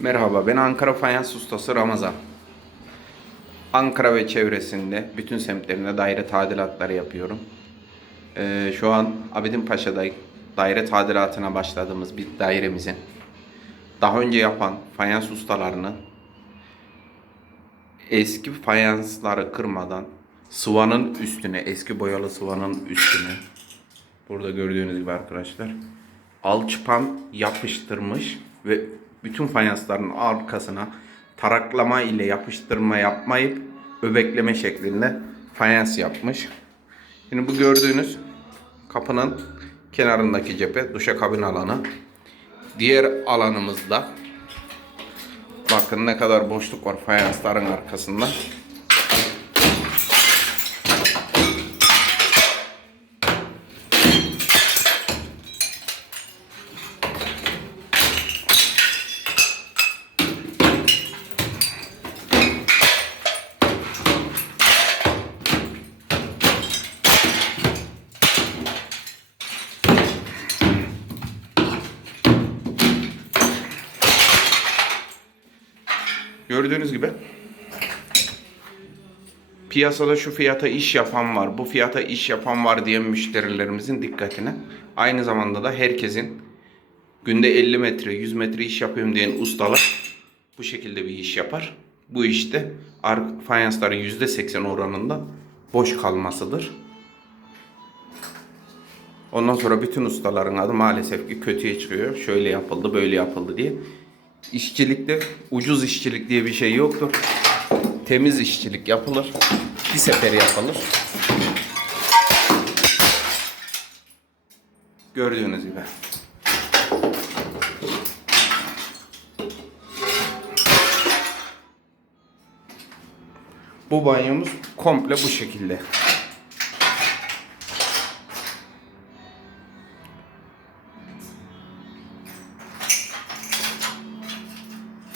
Merhaba, ben Ankara Fayans Ustası Ramazan. Ankara ve çevresinde bütün semtlerinde daire tadilatları yapıyorum. Ee, şu an Abidin Paşa'da daire tadilatına başladığımız bir dairemizin daha önce yapan fayans ustalarını eski fayansları kırmadan sıvanın üstüne, eski boyalı sıvanın üstüne burada gördüğünüz gibi arkadaşlar alçıpan yapıştırmış ve bütün fayansların arkasına taraklama ile yapıştırma yapmayıp öbekleme şeklinde fayans yapmış. Şimdi bu gördüğünüz kapının kenarındaki cephe duşakabin alanı. Diğer alanımızda bakın ne kadar boşluk var fayansların arkasında. Gördüğünüz gibi piyasada şu fiyata iş yapan var, bu fiyata iş yapan var diye müşterilerimizin dikkatine. Aynı zamanda da herkesin günde 50 metre, 100 metre iş yapıyorum diyen ustalar bu şekilde bir iş yapar. Bu işte ar- fayansların %80 oranında boş kalmasıdır. Ondan sonra bütün ustaların adı maalesef ki kötüye çıkıyor. Şöyle yapıldı, böyle yapıldı diye. İşçilikte ucuz işçilik diye bir şey yoktur. Temiz işçilik yapılır. Bir sefer yapılır. Gördüğünüz gibi. Bu banyomuz komple bu şekilde.